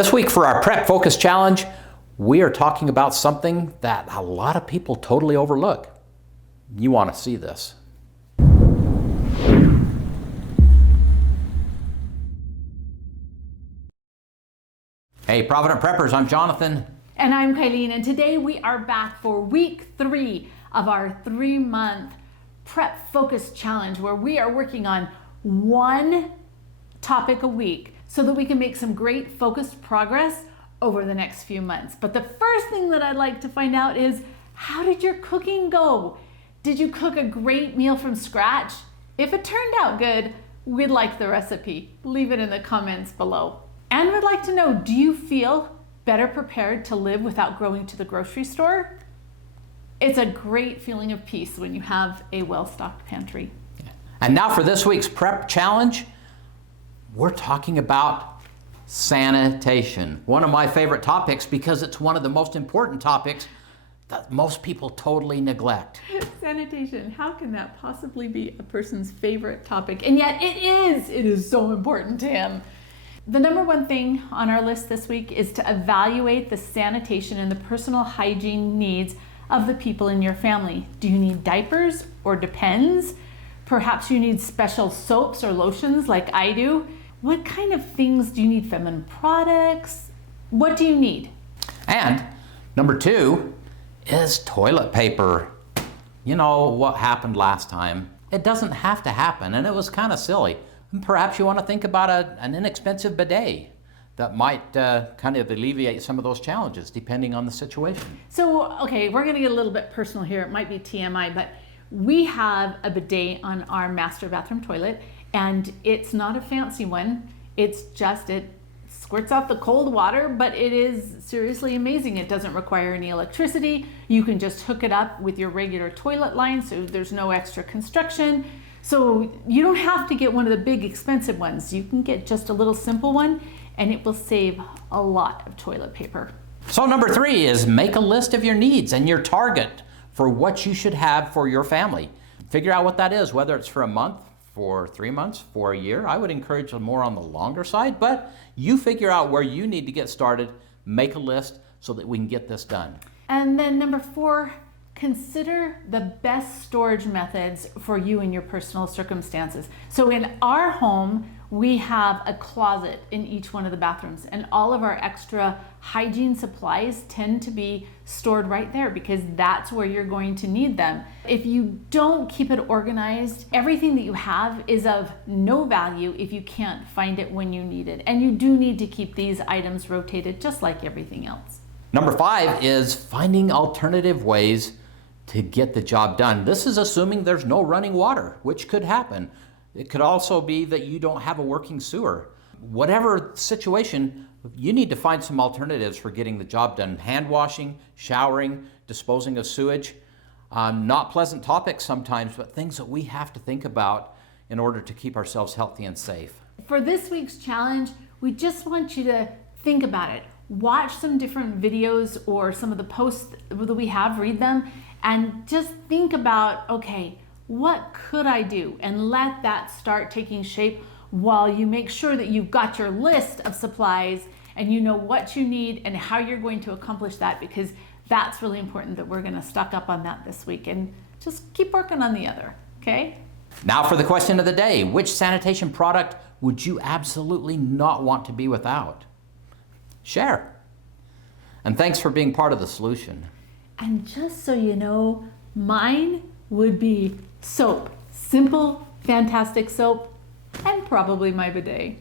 This week for our Prep Focus Challenge, we are talking about something that a lot of people totally overlook. You want to see this. Hey Provident Preppers, I'm Jonathan. And I'm Kylene, and today we are back for week 3 of our 3-month Prep Focus Challenge, where we are working on one topic a week so that we can make some great focused progress over the next few months. But the first thing that I'd like to find out is, how did your cooking go? Did you cook a great meal from scratch? If it turned out good, we'd like the recipe. Leave it in the comments below. And we'd like to know, do you feel better prepared to live without going to the grocery store? It's a great feeling of peace when you have a well-stocked pantry. And now for this week's Prep Challenge, we're talking about sanitation. One of my favorite topics because it's one of the most important topics that most people totally neglect. Sanitation, how can that possibly be a person's favorite topic? And yet it is so important to him. The number one thing on our list this week is to evaluate the sanitation and the personal hygiene needs of the people in your family. Do you need diapers or Depends? Perhaps you need special soaps or lotions like I do. What kind of things do you need? Feminine products? What do you need? And number 2 is toilet paper. You know what happened last time. It doesn't have to happen, and it was kind of silly. Perhaps you want to think about an inexpensive bidet that might kind of alleviate some of those challenges depending on the situation. So, okay, we're going to get a little bit personal here. It might be TMI, but we have a bidet on our master bathroom toilet, and it's not a fancy one. It's just, it squirts out the cold water, but it is seriously amazing. It doesn't require any electricity. You can just hook it up with your regular toilet line, so there's no extra construction. So you don't have to get one of the big expensive ones. You can get just a little simple one, and it will save a lot of toilet paper. So number 3 is make a list of your needs and your target for what you should have for your family. Figure out what that is, whether it's for a month, for 3 months, for a year. I would encourage more on the longer side, but you figure out where you need to get started, make a list so that we can get this done. And then number 4, consider the best storage methods for you and your personal circumstances. So in our home, we have a closet in each one of the bathrooms, and all of our extra hygiene supplies tend to be stored right there because that's where you're going to need them. If you don't keep it organized, everything that you have is of no value if you can't find it when you need it. And you do need to keep these items rotated just like everything else. Number 5 is finding alternative ways to get the job done. This is assuming there's no running water, which could happen. It could also be that you don't have a working sewer. Whatever situation, you need to find some alternatives for getting the job done. Hand washing, showering, disposing of sewage. Not pleasant topics sometimes, but things that we have to think about in order to keep ourselves healthy and safe. For this week's challenge, we just want you to think about it. Watch some different videos or some of the posts that we have, read them, and just think about, okay, what could I do? And let that start taking shape while you make sure that you've got your list of supplies and you know what you need and how you're going to accomplish that, because that's really important that we're going to stock up on that this week and just keep working on the other, okay? Now for the question of the day. Which sanitation product would you absolutely not want to be without? Share. And thanks for being part of the solution. And just so you know, mine would be soap. Simple, fantastic soap, and probably my bidet.